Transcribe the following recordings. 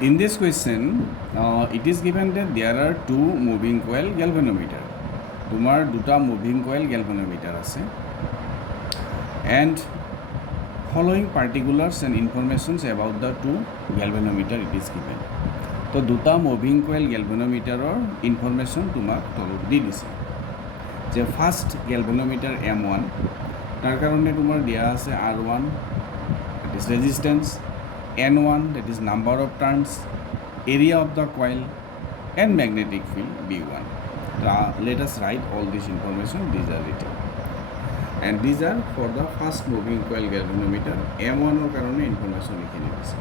In this question, it is given that there are two moving coil galvanometer. তোমার দুটা moving coil galvanometer আছে and following particulars and informations about the two galvanometer it is given. তো দুটা moving coil গ্যালভানোমিটাৰৰ information তোমাক তলত দি দিছে যে first গ্যালভানোমিটাৰ M1 তাৰ কাৰণে তোমাৰ দিয়া আছে R1 that is resistance, N1 that is number of turns, area of the coil and magnetic field B1. Let us write all this information. These are written and these are for the first moving coil galvanometer. M1 or karone information likhine dise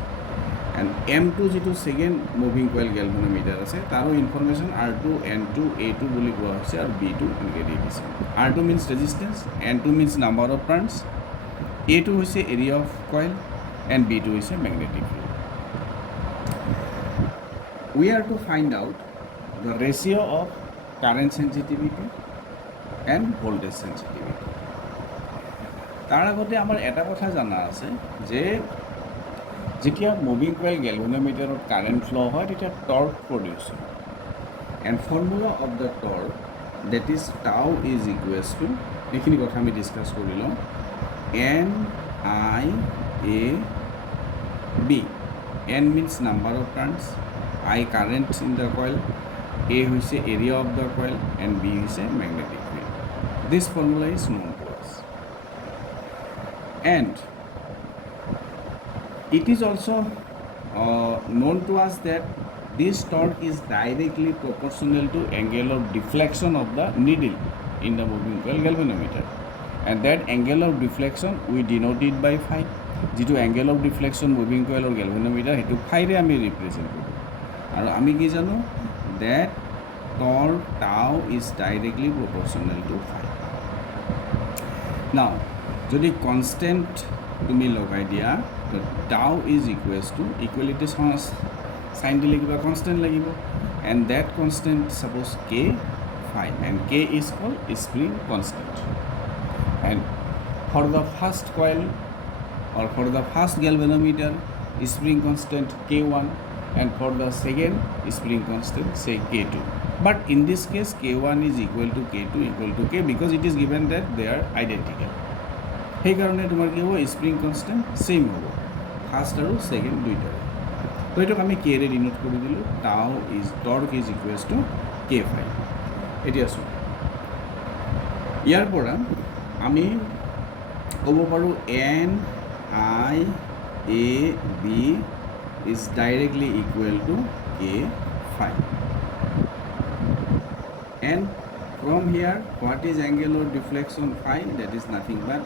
and M2 যেটো second moving coil galvanometer আছে তারও information R2 N2 A2 বুলি কোৱা হৈছে আৰু B2 এনেকৈ দি দিছে. R2 means resistance, N2 means number of turns, A2 হৈছে area of coil and B2 হৈছে magnetic field. We are to find out the ratio of current sensitivity and voltage sensitivity. তাৰ আগতে আমাৰ এটা কথা জানা আছে যে যেতিয়া মুভিং কয়েল গ্যালভানোমিটাৰত কারেন্ট ফ্লো হয় তেতিয়া টর্ক প্রডিউস হয় and formula of the torque that is tau is equals to এইখিনি কথা আমি ডিসকাস কৰি লম N I A B N means number of turns I current in the coil A is the area of the coil and B is a magnetic field. This formula is known to us. And it is also known to us that this torque is directly proportional to angle of deflection of the needle in the moving coil galvanometer. And that angle of deflection we denote it by phi. যেটো angle of deflection moving coil or galvanometer হেতু phi রে আমি represent কৰো আৰু আমি কি জানো that torque tau is directly proportional to phi. Now, যদি constant তুমি লগাই দিয়া তো tau is equals to equality sign দিলে কিবা constant লাগিব and that constant suppose k phi and k is called spring constant. And for the first coil or for the first galvanometer spring constant k1 and for the second spring constant say K2. But in this case K1 is equal to K2 equal to K because it is given that they are identical. সেই কারণে তোমার কি হবে spring constant same হবে first আর second দুইটা তো এটাকে আমি কে রে ডিনোট করে দিলো tau is torque is equals to K phi এটি আসো ইয়ার পৰা আমি ক'ব পাৰোঁ N I A B is directly equal to K phi. And from here, what is angle of deflection phi? That is nothing but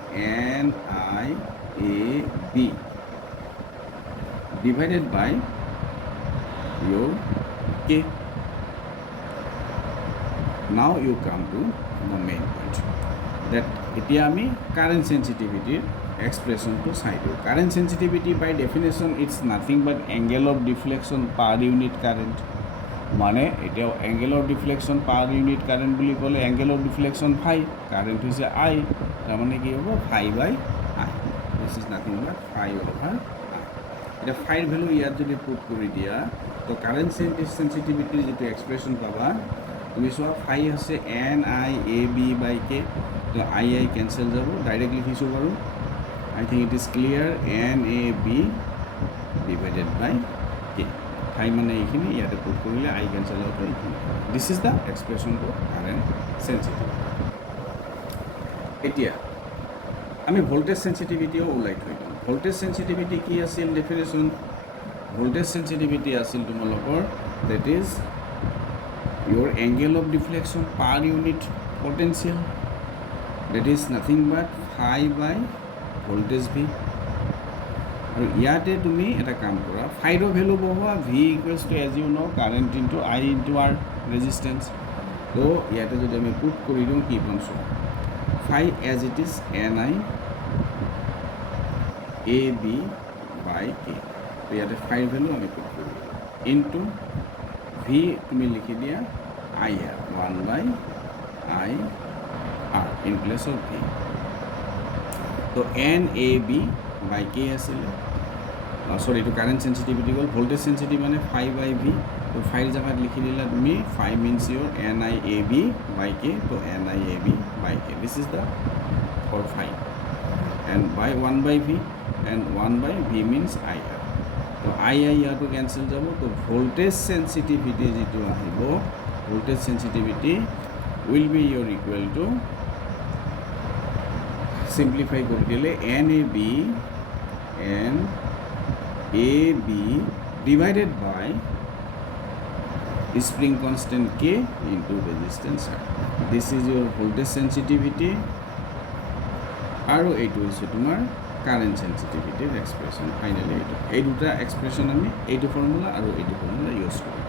NIAB divided by your K. Now you come to the main point. That এতিয়া আমি current sensitivity expression to side. Current sensitivity by definition it's nothing but angle of deflection per unit current. মানে এটা angle of deflection per unit current বুলি ক'লে angle of deflection phi current হৈছে I তাৰ মানে কি হ'ব phi by I. This is nothing but phi over I. এটা phi ৰ ভ্যালু ইয়াত যদি পুট কৰি দিয়া তো current sensitivity যেটো এক্সপ্ৰেছন পাবা তুমি চোৱা phi আছে NIAB by K তো I cancel যাব ডাইৰেক্টলি লিখিছো বাৰু I think it is clear NAB divided by K. Phi মানে এইখিনি ইয়াতে পুট কৰিলে I cancel out এইখিনি. This is the expression for current sensitivity. এতিয়া আমি ভোল্টেজ সেন্সিটিভিটিও উল্লেখ কৰিম ভোল্টেজ সেন্সিটিভিটি কি আছিল ডেফিনেশ্যন ভোল্টেজ সেন্সিটিভিটি আছিল তোমালোকৰ that is your angle of deflection per unit potential that is nothing but phi by voltage V. আৰু ইয়াতে তুমি এটা কাম কৰা ফাইৰ value বহোৱা V equals to as you know current into I into R resistance. তো ইয়াতে যদি আমি পুট কৰি দিওঁ কি পাম চোৱা phi as it is NI AB by K. তো ইয়াতে ফাইৰ ভ্যালু আমি পুট কৰি দিওঁ into V তুমি লিখি দিয়া I R 1 by I R in place of V. तो NAB by K आছিলে সরি এইটো কারেন্ট সেন্সিটিভিটি গ'ল ভোল্টেজ সেন্সিটিভ মানে ফাই বাই ভি তো ফাইৰ জাগাত লিখি দিলা তুমি phi minus your N I A B by K তো N I A B by K this is the for phi and by 1 by V and 1 by V minus I R তো I ইয়াৰটো cancel যাব তো voltage sensitivity যিটো আহিব voltage sensitivity will be your equal to simplify কৰি দিলে N A B divided by spring constant K into resistance R. This is your voltage sensitivity আৰু এইটো হৈছে তোমাৰ কাৰেন্ট সেন্সিটিভিটিৰ এক্সপ্ৰেশন ফাইনালি এই দুটা এক্সপ্ৰেশন আমি এইটো ফৰ্মুলা আৰু এইটো ফৰ্মুলা ইউজ কৰিম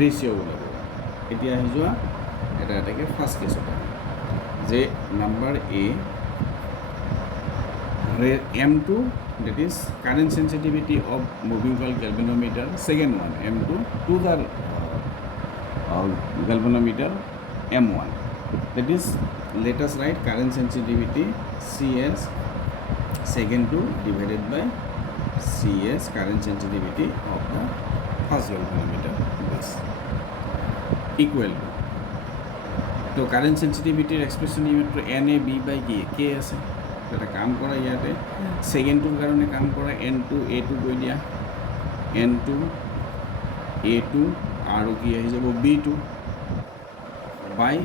ৰেশিও ওলাব এতিয়া আহি যোৱা এটা এটাকে ফাৰ্ষ্ট কেছত যে number A M2 that is current sensitivity of moving coil galvanometer second one M2 to the galvanometer M1 that is let us write current sensitivity CS second 2 divided by CS current sensitivity of the first galvanometer this equal to current sensitivity expression unit NAB by K আছে এটা কাম কৰা ইয়াতে সেকেন্ডটোৰ কাৰণে কাম কৰা N2 A2 গৈ দিয়া N2 A2 আৰু কি আহি যাব B2 by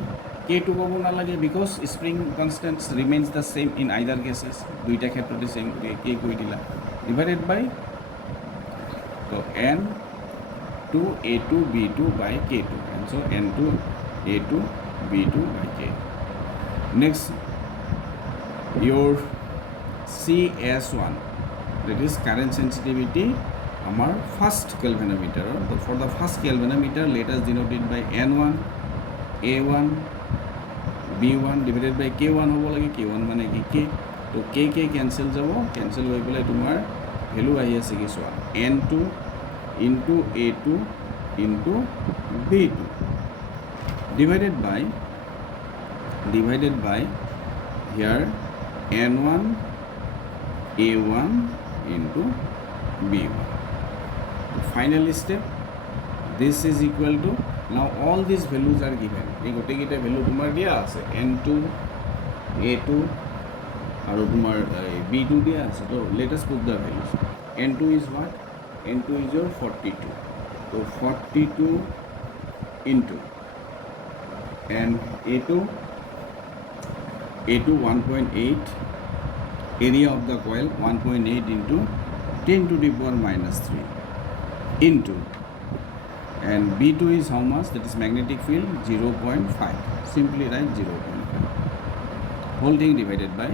K2 ক'ব নালাগে because spring constant remains the same in either cases দুইটা ক্ষেত্ৰতে সেম K কৈ দিলা ডিভাইডেড বাই তো N2 A2 B2 by K2 and so N2 A2 B2 by K next your CS1 that is current sensitivity our first galvanometer for the first galvanometer let us denote it by N1 A1 B1 divided by K1 হ'ব লাগে K1 মানে কি K তো K cancel যাব cancel হৈ গলে তোমাৰ value আহি আছে কি সোৱা N2 into A2 into B2 divided by here N1 A1 into B1 final step this is equal to now all these values are given এই গোটেইকেইটা ভ্যালু তোমাৰ দিয়া আছে N2 A2 আৰু তোমাৰ B2 দিয়া আছে তো let us put the values N2 is what N2 is your 42 so 42 into and A2 1.8 area of the coil 1.8 into 10 to the power minus 3 into and B2 is how much that is magnetic field 0.5 simply write 0.5 whole thing divided by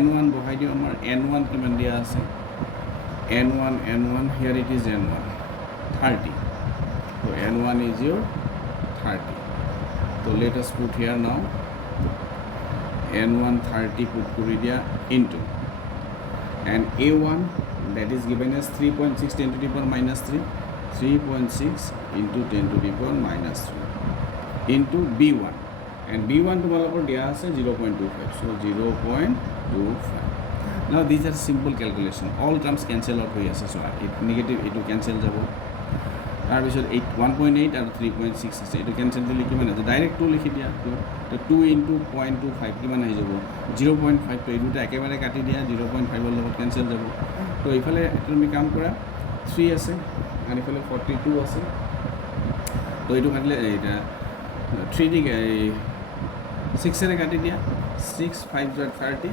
N1 বহাই দিও আমাৰ N1 কিমান দিয়া আছে N1 here it is N1 30 so N1 is your 30 so let us put here now N1 30 put kori dia into and A1 that is given as 3.6 10 to the power minus 3 3.6 into 10 to the power minus 3 into B1 and B1 tomorrow dia ase 0.25 so 0.25 now these are simple calculation all terms cancel out hoye ase so it negative etu cancel jabo তাৰ পিছত 1.8 আৰু 3.6 আছে এটো cancel দিলে কিমান আছে direct 2 লিখি দিয়া তো 2 into 0.25 কিমান আহি যাব 0.5 তো এই দুটা একেবাৰে কাটি দিয়া 0.5 ৰ লগত ক্যান্সেল যাব তো ইফালে তুমি কাম কৰা 3 আছে আৰু ইফালে 42 আছে তো এইটো কাটিলে এটা 3 দি 6 এৰে কাটি দিয়া 6 5 * 30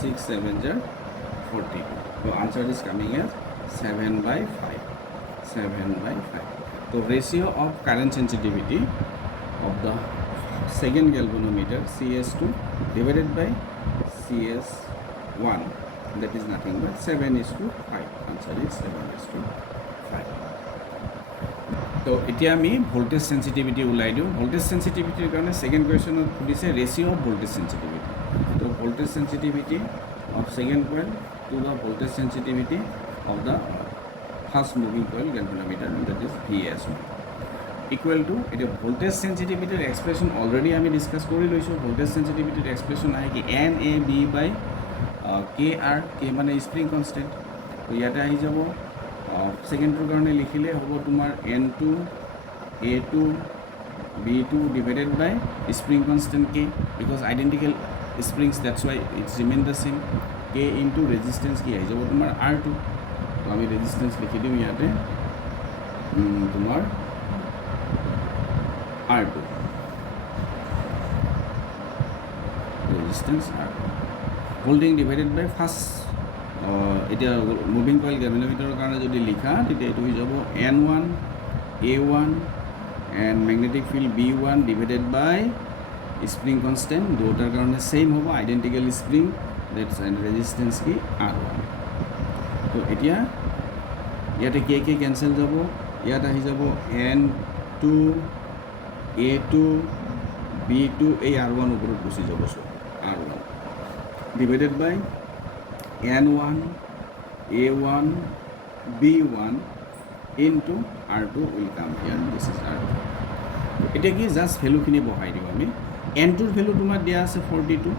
6 7 * 42 so answer is coming as 7/5 7/5 so ratio of current sensitivity of the second galvanometer CS2 divided by CS1 that is nothing but 7:5 answer is 7:5 so এতিয়া আমি voltage sensitivity উলাই দিও voltage sensitivity ৰ কাৰণে second question দিছে ratio of voltage sensitivity so voltage sensitivity of second coil to the voltage sensitivity of the first moving coil galvanometer that is VS1 equal to it voltage sensitivity expression already আমি discuss কৰি লৈছো voltage sensitivity expression আহে কি NAB by KR K মানে spring constant তো ইয়াতে আহি যাব সেকেন্ডটোৰ কাৰণে লিখিলে হ'ব তোমাৰ N2 A2 B2 divided by spring constant K, because identical springs, that's why it's remain the same. K into resistance কি আহি যাব তোমাৰ R2, তো আমি resistance লিখি দিম ইয়াতে তোমাৰ R2, resistance R2, holding divided by first এতিয়া মুভিং কয়েল গ্যালভানোমিটাৰৰ কাৰণে যদি লিখা তেতিয়া এইটো হৈ যাব N1 A1 and magnetic field B1 divided by spring constant, দুটাৰ কাৰণে সেম হ'ব, identical spring, that's and resistance কি R1. তো এতিয়া ইয়াতে কে কে কেনসেল যাব, ইয়াত আহি যাব N2 A2 B2 এই R1 ওপৰত গুচি যাব, so R1 divided by N1 A1 B1 into R2 will come here, this is R2. এটা কি জাস্ট ভ্যালুখিনি বহাই দিম আমি। N2 ৰ ভ্যালু তোমাৰ দিয়া আছে 42,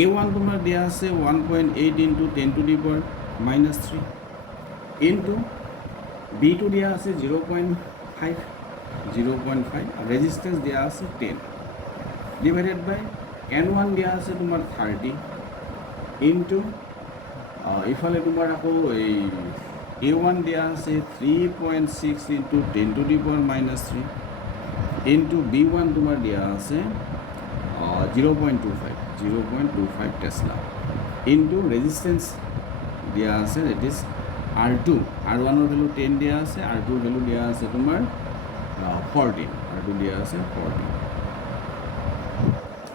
A1 তোমাৰ দিয়া আছে 1.8 into 10 to the power minus 3 into B2 দিয়া আছে 0.5 আৰু ৰেজিস্ট্যান্স দিয়া আছে 10 ডিভাইডেড বাই N1 দিয়া আছে তোমাৰ 30 into ইফালে তোমাৰ আকৌ এই A1 দিয়া আছে 3.6 into 10 to the power minus 3 into B1 তোমাৰ দিয়া আছে 0.25 টেসলা into resistance দিয়া আছে, that is R2, R1 ৰ ভ্যালু 10 দিয়া আছে, R2 ৰ ভ্যালু দিয়া আছে তোমাৰ 14, R2 দিয়া আছে 14,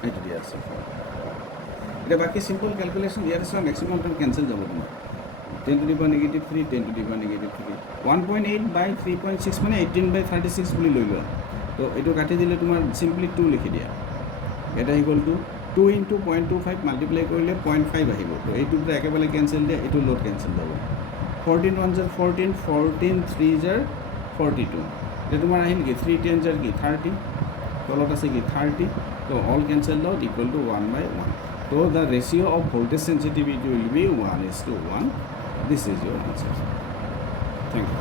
এইটো দিয়া আছে 14। এটা বাকি সিম্পল ক্যালকুলেশন ইয়াৰ আছে, ম্যাক্সিমাম টাইম ক্যান্সেল যাব তোমাৰ 10 to the power negative 3 10 to the power negative 3 1.8 by 3.6 মানে 18 by 36 বুলি লৈ লোৱা, তো এইটো কাটি দিলে তোমাৰ সিম্পলি 2 লিখি দিয়া, এটা ইকুয়াল টু 2 into 0.25 মাল্টিপ্লাই কৰিলে 0.5 আহিব, তো এইটোতে একেবাৰে ক্যান্সেল দিয়ে, এইটো লোড ক্যান্সেল যাব, 14 1 jar 14 14 3 jar 42, এটা তোমাৰ আহিল কি 3 10 jar কি 30, তলত আছে কি 30, তো all cancel out equal to 1/1, so the ratio of voltage sensitivity will be 1:1. This is your answer. Thank you.